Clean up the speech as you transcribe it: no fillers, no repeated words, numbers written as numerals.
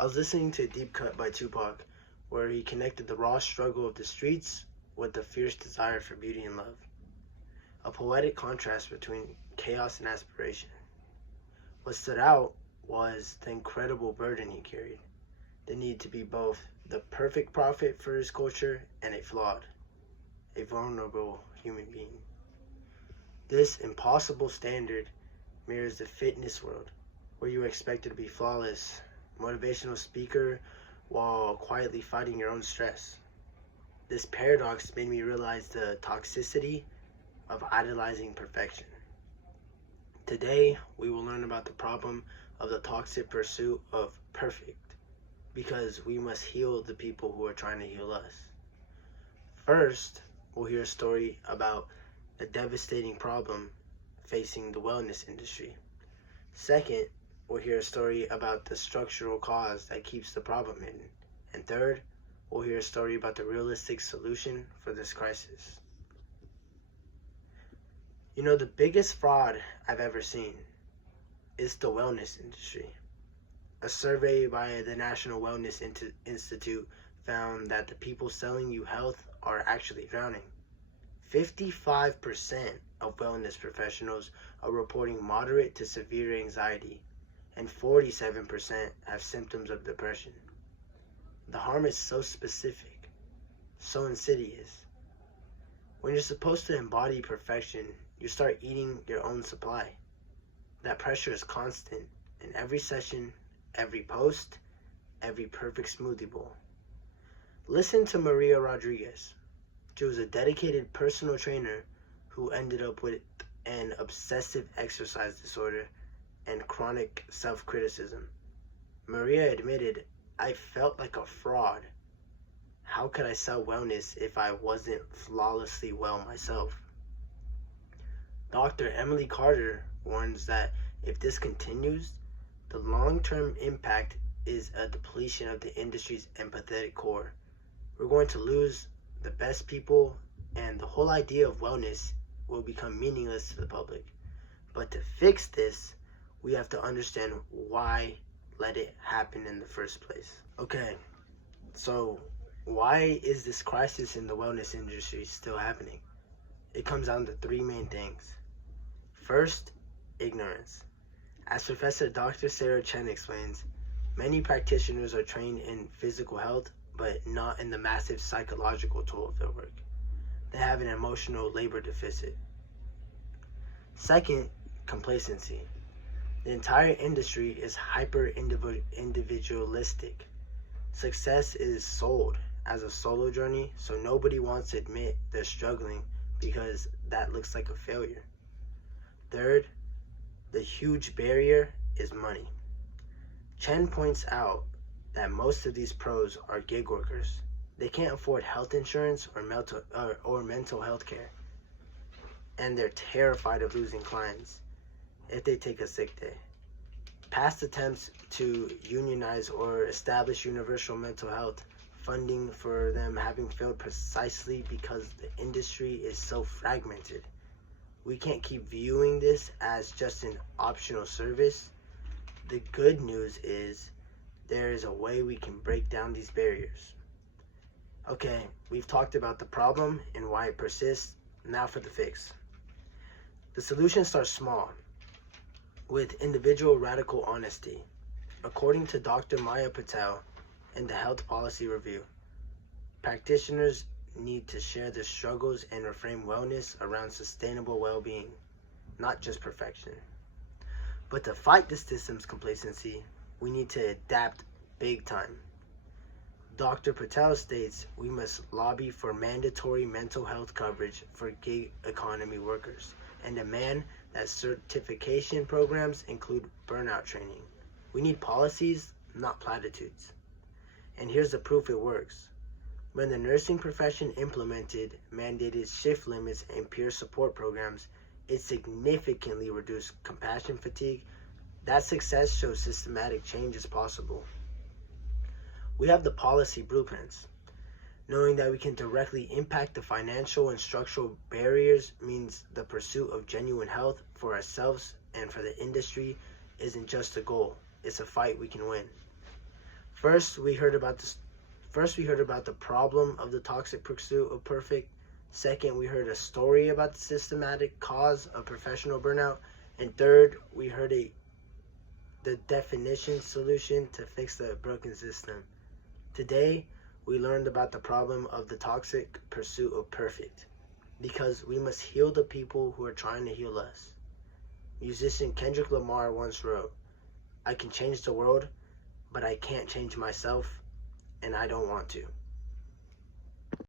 I was listening to Deep Cut by Tupac, where he connected the raw struggle of the streets with the fierce desire for beauty and love. A poetic contrast between chaos and aspiration. What stood out was the incredible burden he carried, the need to be both the perfect prophet for his culture and a flawed, a vulnerable human being. This impossible standard mirrors the fitness world, where you are expected to be flawless, motivational speaker while quietly fighting your own stress. This paradox made me realize the toxicity of idolizing perfection. Today, we will learn about the problem of the toxic pursuit of perfect, because we must heal the people who are trying to heal us. First, we'll hear a story about the devastating problem facing the wellness industry. Second, we'll hear a story about the structural cause that keeps the problem hidden. And third, we'll hear a story about the realistic solution for this crisis. You know, the biggest fraud I've ever seen is the wellness industry. A survey by the National Wellness Institute found that the people selling you health are actually drowning. 55% of wellness professionals are reporting moderate to severe anxiety, and 47% have symptoms of depression. The harm is so specific, so insidious. When you're supposed to embody perfection, you start eating your own supply. That pressure is constant in every session, every post, every perfect smoothie bowl. Listen to Maria Rodriguez. She was a dedicated personal trainer who ended up with an obsessive exercise disorder and chronic self-criticism. Maria admitted, "I felt like a fraud. How could I sell wellness if I wasn't flawlessly well myself?" Dr. Emily Carter warns that if this continues, the long-term impact is a depletion of the industry's empathetic core. We're going to lose the best people, and the whole idea of wellness will become meaningless to the public. But to fix this, we have to understand why let it happen in the first place. Okay, so why is this crisis in the wellness industry still happening? It comes down to three main things. First, ignorance. As Professor Dr. Sarah Chen explains, many practitioners are trained in physical health, but not in the massive psychological toll of their work. They have an emotional labor deficit. Second, complacency. The entire industry is hyper-individualistic. Success is sold as a solo journey, so nobody wants to admit they're struggling because that looks like a failure. Third, the huge barrier is money. Chen points out that most of these pros are gig workers. They can't afford health insurance or mental health care, and they're terrified of losing clients if they take a sick day. Past attempts to unionize or establish universal mental health funding for them having failed precisely because the industry is so fragmented. We can't keep viewing this as just an optional service. The good news is there is a way we can break down these barriers. Okay, we've talked about the problem and why it persists. Now for the fix. The solution starts small, with individual radical honesty. According to Dr. Maya Patel in the Health Policy Review, practitioners need to share their struggles and reframe wellness around sustainable well-being, not just perfection. But to fight the system's complacency, we need to adapt big time. Dr. Patel states we must lobby for mandatory mental health coverage for gig economy workers and demand that certification programs include burnout training. We need policies, not platitudes. And here's the proof it works. When the nursing profession implemented mandated shift limits and peer support programs, it significantly reduced compassion fatigue. That success shows systematic change is possible. We have the policy blueprints. Knowing that we can directly impact the financial and structural barriers means the pursuit of genuine health for ourselves and for the industry isn't just a goal, it's a fight we can win. First, we heard about the problem of the toxic pursuit of perfect. Second, we heard a story about the systematic cause of professional burnout. And third, we heard the definition solution to fix the broken system. Today, we learned about the problem of the toxic pursuit of perfect, because we must heal the people who are trying to heal us. Musician Kendrick Lamar once wrote, "I can change the world, but I can't change myself, and I don't want to."